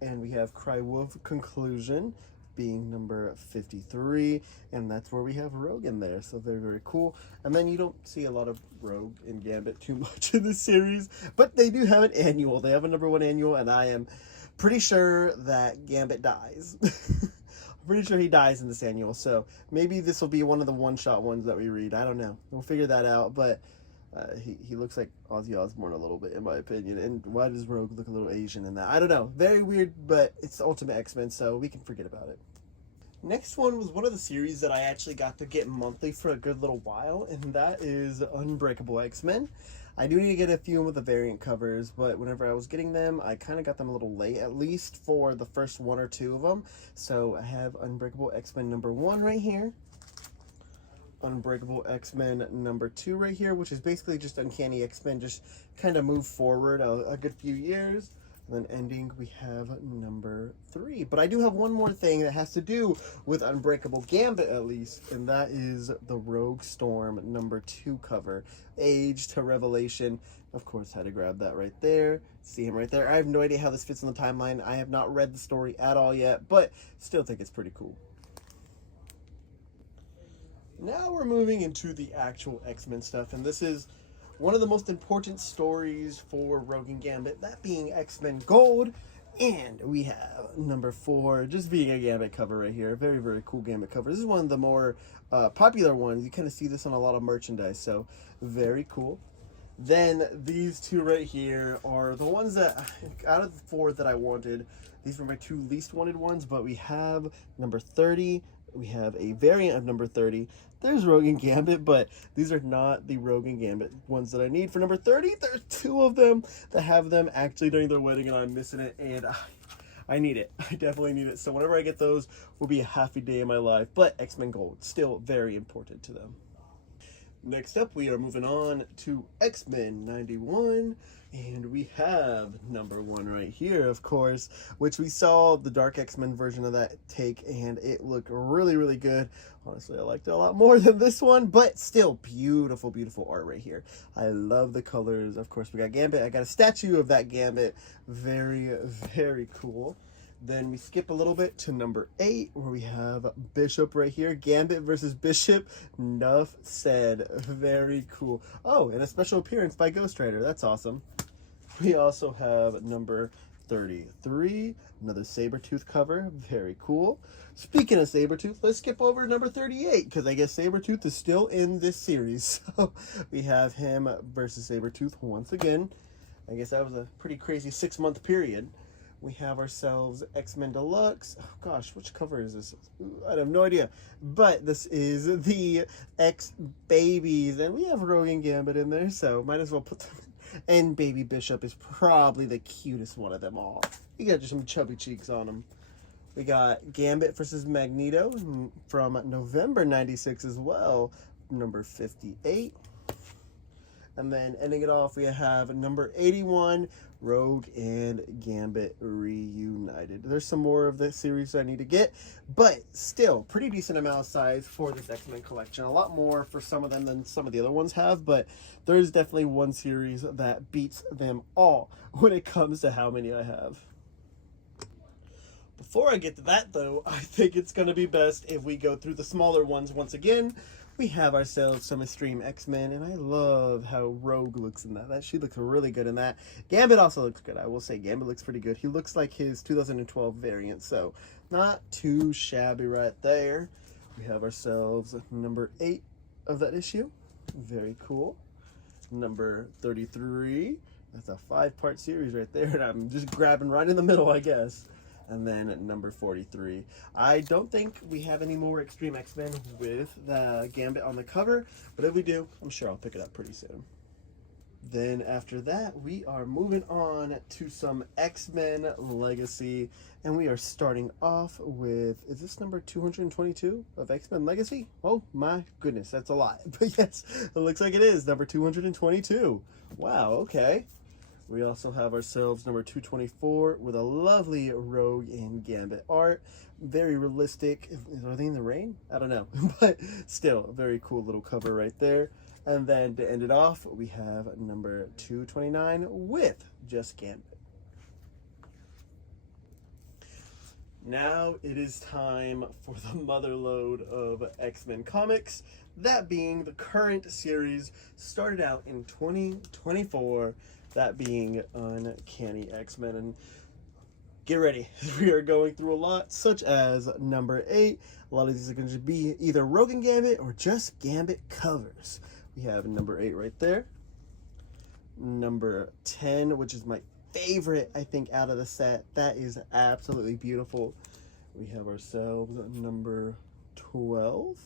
And we have Cry Wolf Conclusion being number 53, and that's where we have Rogue in there, so they're very cool. And then you don't see a lot of Rogue and Gambit too much in the series, but they do have an annual. They have a number 1 annual, and I am pretty sure that Gambit dies. I'm pretty sure he dies in this annual, so maybe this will be one of the one-shot ones that we read. I don't know. We'll figure that out, but he looks like Ozzy Osbourne a little bit, in my opinion. And why does Rogue look a little Asian in that? I don't know. Very weird, but it's the Ultimate X-Men, so we can forget about it. Next one was one of the series that I actually got to get monthly for a good little while, and that is Unbreakable X-Men. I do need to get a few with the variant covers, but whenever I was getting them, I kind of got them a little late, at least for the first 1 or 2 of them. So I have Unbreakable X-Men number 1 right here. Unbreakable X-Men number 2 right here, which is basically just Uncanny X-Men, just kind of move forward a good few years. And then ending, we have number 3. But I do have one more thing that has to do with Unbreakable Gambit, at least, and that is the Rogue Storm number 2 cover, Age to Revelation. Of course, had to grab that right there. See him right there. I have no idea how this fits in the timeline. I have not read the story at all yet, but still think it's pretty cool. Now we're moving into the actual X-Men stuff, and this is one of the most important stories for Rogue and Gambit, that being X-Men Gold. And we have number 4, just being a Gambit cover right here. Very, very cool Gambit cover. This is one of the more popular ones. You kind of see this on a lot of merchandise, so very cool. Then these 2 right here are the ones that, out of the 4 that I wanted, these were my 2 least wanted ones, but we have number 30. We have a variant of number 30. There's Rogue and Gambit, but these are not the Rogue and Gambit ones that I need for number 30. There's 2 of them that have them actually during their wedding, and I'm missing it, and I need it. I definitely need it. So whenever I get those, will be a happy day in my life. But X-Men Gold, still very important to them. Next up, we are moving on to X-Men 91, and we have number 1 right here, of course, which we saw the Dark X-Men version of that take, and it looked really, really good. Honestly, I liked it a lot more than this one, but still beautiful, beautiful art right here. I love the colors. Of course, we got Gambit. I got a statue of that Gambit. Very, very cool. Then we skip a little bit to number 8, where we have Bishop right here. Gambit versus Bishop. Enough said. Very cool. Oh, and a special appearance by Ghost Rider. That's awesome. We also have number 33. Another Sabretooth cover. Very cool. Speaking of Sabretooth, let's skip over number 38, because I guess Sabretooth is still in this series. So we have him versus Sabretooth once again. I guess that was a pretty crazy 6-month period. We have ourselves X-Men Deluxe. Oh gosh, which cover is this? I have no idea. But this is the X-Babies. And we have Rogue and Gambit in there, so might as well put them in. And Baby Bishop is probably the cutest one of them all. You got just some chubby cheeks on him. We got Gambit versus Magneto from November 96 as well, number 58. And then ending it off, we have number 81, Rogue and Gambit Reunited. There's some more of this series I need to get, but still, pretty decent amount of size for this X-Men collection. A lot more for some of them than some of the other ones have, but there's definitely one series that beats them all when it comes to how many I have. Before I get to that, though, I think it's going to be best if we go through the smaller ones once again. We have ourselves some Extreme X-Men, and I love how Rogue looks in that. She looks really good in that. Gambit also looks good. I will say Gambit looks pretty good. He looks like his 2012 variant, so not too shabby right there. We have ourselves number 8 of that issue. Very cool. Number 33. That's a 5-part series right there, and I'm just grabbing right in the middle, I guess. And then at number 43. I don't think we have any more Extreme X-Men with the Gambit on the cover, but if we do, I'm sure I'll pick it up pretty soon. Then after that, we are moving on to some X-Men Legacy, and we are starting off with, is this number 222 of X-Men Legacy? Oh my goodness, that's a lot. But yes, it looks like it is, number 222. Wow, okay. We also have ourselves number 224 with a lovely Rogue and Gambit art. Very realistic. Are they in the rain? I don't know. But still, a very cool little cover right there. And then to end it off, we have number 229 with just Gambit. Now it is time for the motherlode of X-Men comics. That being the current series, started out in 2024. That being Uncanny X-Men. And get ready, we are going through a lot, such as number 8. A lot of these are going to be either Rogue and Gambit or just Gambit covers. We have number 8 right there. Number 10, which is my favorite, I think, out of the set. That is absolutely beautiful. We have ourselves number 12.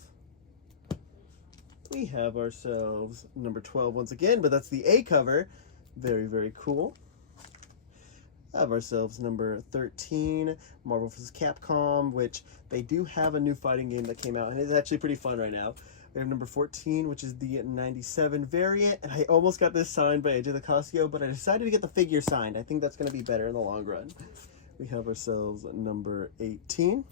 We have ourselves number 12 once again, but that's the A cover. Very, very cool. Have ourselves number 13, Marvel vs. Capcom, which they do have a new fighting game that came out, and it's actually pretty fun right now. We have number 14, which is the 97 variant, and I almost got this signed by AJ Lacasio, but I decided to get the figure signed. I think that's going to be better in the long run. We have ourselves number 18.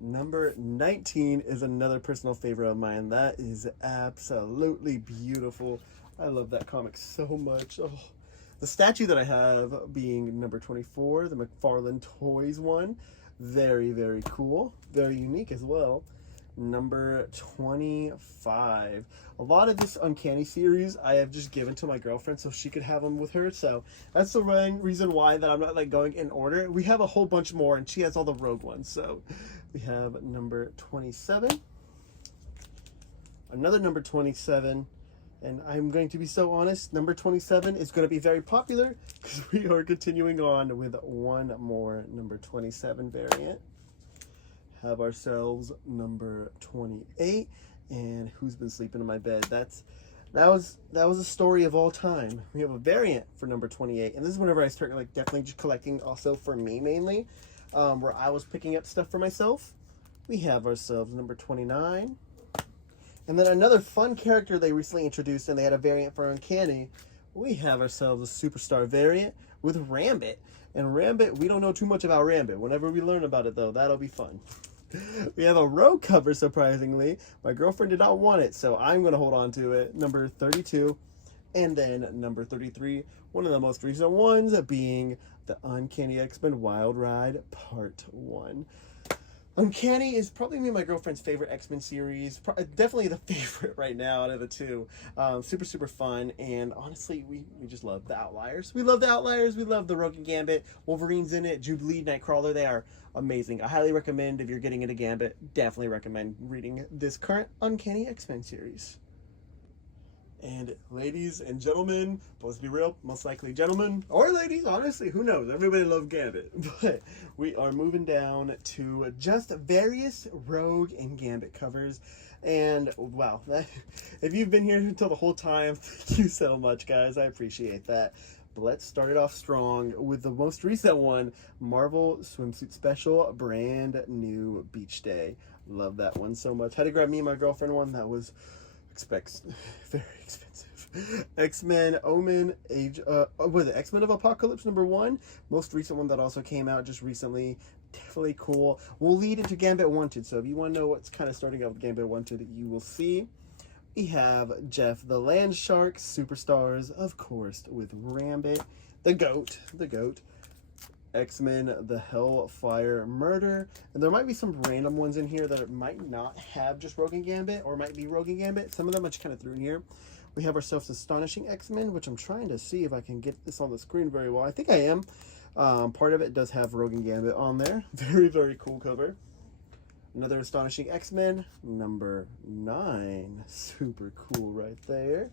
Number 19 is another personal favorite of mine. That is absolutely beautiful. I love that comic so much. Oh, the statue that I have being number 24, the McFarlane Toys one. Very, very cool. Very unique as well. Number 25. A lot of this Uncanny series I have just given to my girlfriend so she could have them with her. So that's the main reason why that I'm not like going in order. We have a whole bunch more and she has all the Rogue ones. So we have number 27. Another number 27. And I'm going to be so honest, number 27 is going to be very popular because we are continuing on with one more number 27 variant. Have ourselves number 28, and Who's Been Sleeping in My Bed. That was a story of all time. We have a variant for number 28, and this is whenever I start like definitely just collecting also for me mainly, where I was picking up stuff for myself. We have ourselves number 29. And then another fun character they recently introduced, and they had a variant for Uncanny. We have ourselves a Superstar variant with Gambit. And Gambit, we don't know too much about Gambit. Whenever we learn about it, though, that'll be fun. We have a Rogue cover, surprisingly. My girlfriend did not want it, so I'm going to hold on to it. Number 32. And then number 33, one of the most recent ones being the Uncanny X-Men Wild Ride Part 1. Uncanny is probably me and my girlfriend's favorite X-Men series. Definitely the favorite right now out of the two. Super, super fun. And honestly, we just love the Outliers. We love the Outliers. We love the Rogue and Gambit. Wolverine's in it. Jubilee, Nightcrawler. They are amazing. I highly recommend, if you're getting into Gambit, definitely recommend reading this current Uncanny X-Men series. And ladies and gentlemen, let's be real, most likely gentlemen or ladies, honestly, who knows? Everybody loves Gambit. But we are moving down to just various Rogue and Gambit covers. And wow, if you've been here until the whole time, thank you so much, guys. I appreciate that. But let's start it off strong with the most recent one, Marvel Swimsuit Special, brand new beach day. Love that one so much. Had to grab me and my girlfriend one that was very expensive. X-Men Omen was it X-Men of Apocalypse #1, most recent one that also came out just recently. Definitely cool. We'll lead into Gambit Wanted, so if you want to know what's kind of starting out with Gambit Wanted, you will see. We have Jeff the Land Shark Superstars, of course, with Gambit, the goat. X-Men the Hellfire Murder, and there might be some random ones in here that might not have just Rogue and Gambit, or might be Rogue and Gambit. Some of them I just kind of threw in here. We have ourselves Astonishing X-Men, which I'm trying to see if I can get this on the screen very well. I think I am. Part of it does have Rogue and Gambit on there. Very, very cool cover. Another Astonishing X-Men, #9. Super cool right there.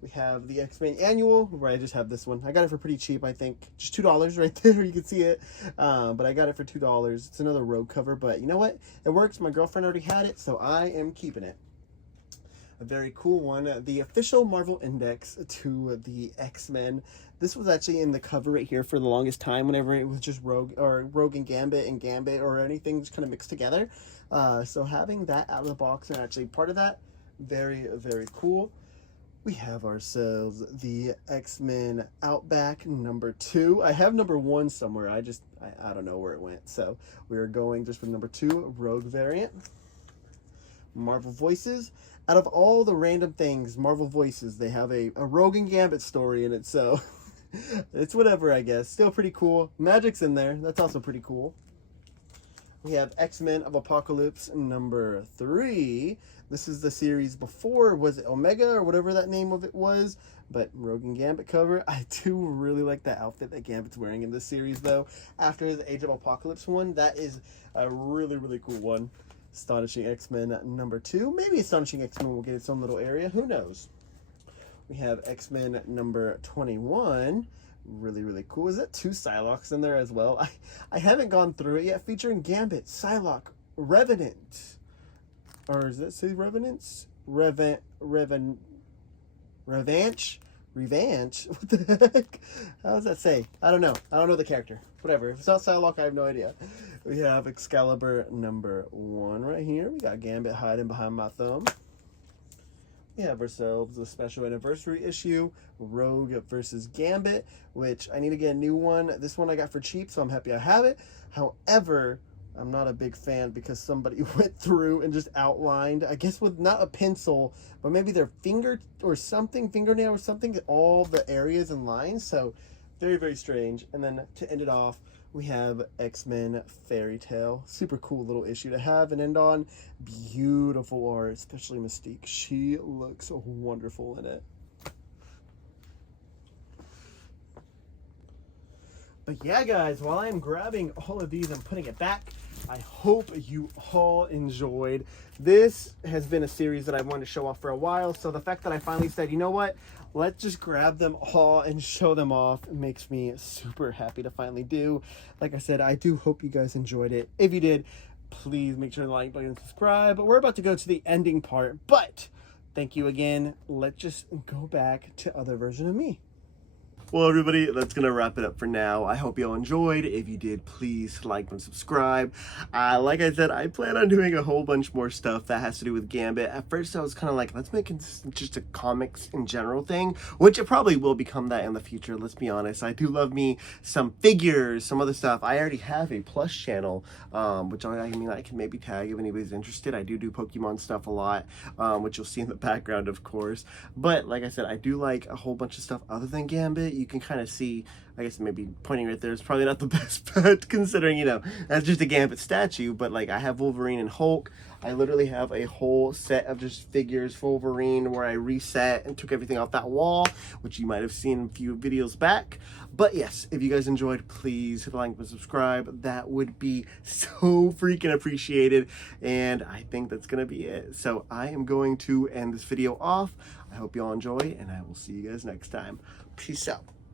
We have the X-Men Annual, where I just have this one. I got it for pretty cheap, I think. Just $2 right there, you can see it. But I got it for $2. It's another Rogue cover, but you know what? It works. My girlfriend already had it, so I am keeping it. A very cool one, the official Marvel Index to the X-Men. This was actually in the cover right here for the longest time, whenever it was just Rogue and Gambit or anything just kind of mixed together. So having that out of the box and actually part of that, very, very cool. We have ourselves the X-Men Outback #2. I have #1 somewhere. I don't know where it went. So we're going just for #2, Rogue variant. Marvel Voices. Out of all the random things, Marvel Voices, they have a Rogue and Gambit story in it. So it's whatever, I guess. Still pretty cool. Magic's in there. That's also pretty cool. We have X-Men of Apocalypse #3. This is the series before, was it Omega or whatever that name of it was? But Rogue and Gambit cover. I do really like the outfit that Gambit's wearing in this series, though. After the Age of Apocalypse one, that is a really, really cool one. Astonishing X-Men #2. Maybe Astonishing X-Men will get its own little area. Who knows? We have X-Men #21. Really, really cool. Is that 2 Psylocks in there as well? I haven't gone through it yet. Featuring Gambit, Psylocke, Revenant. Or does it say Revenants? Revanche? What the heck? How does that say? I don't know. I don't know the character. Whatever. If it's not Psylocke, I have no idea. We have Excalibur #1 right here. We got Gambit hiding behind my thumb. We have ourselves a special anniversary issue, Rogue versus Gambit, which I need to get a new one. This one I got for cheap, so I'm happy I have it. However, I'm not a big fan because somebody went through and just outlined, I guess with not a pencil, but maybe their fingernail or something, all the areas and lines. So very, very strange. And then to end it off, we have X-Men Fairy Tale. Super cool little issue to have and end on. Beautiful art, especially Mystique. She looks wonderful in it. But yeah, guys, while I'm grabbing all of these and putting it back, I hope you all enjoyed. This has been a series that I wanted to show off for a while, so the fact that I finally said, you know what, let's just grab them all and show them off makes me super happy to finally do. Like I said, I do hope you guys enjoyed it. If you did, please make sure to like button and subscribe. But we're about to go to the ending part, but thank you again. Let's just go back to other version of me. Well, everybody, that's going to wrap it up for now. I hope you all enjoyed. If you did, please like and subscribe. Like I said, I plan on doing a whole bunch more stuff that has to do with Gambit. At first, I was kind of like, let's make it just a comics in general thing, which it probably will become that in the future. Let's be honest. I do love me some figures, some other stuff. I already have a Plus channel, which I can maybe tag if anybody's interested. I do Pokemon stuff a lot, which you'll see in the background, of course. But like I said, I do like a whole bunch of stuff other than Gambit. you can kind of see, I guess maybe pointing right there is probably not the best bet considering, you know, that's just a Gambit statue, but like I have Wolverine and Hulk. I literally have a whole set of just figures for Wolverine where I reset and took everything off that wall, which you might have seen a few videos back. But yes, if you guys enjoyed, please hit the like and subscribe. That would be so freaking appreciated. And I think that's going to be it. So I am going to end this video off. I hope you all enjoy, and I will see you guys next time. Peace out.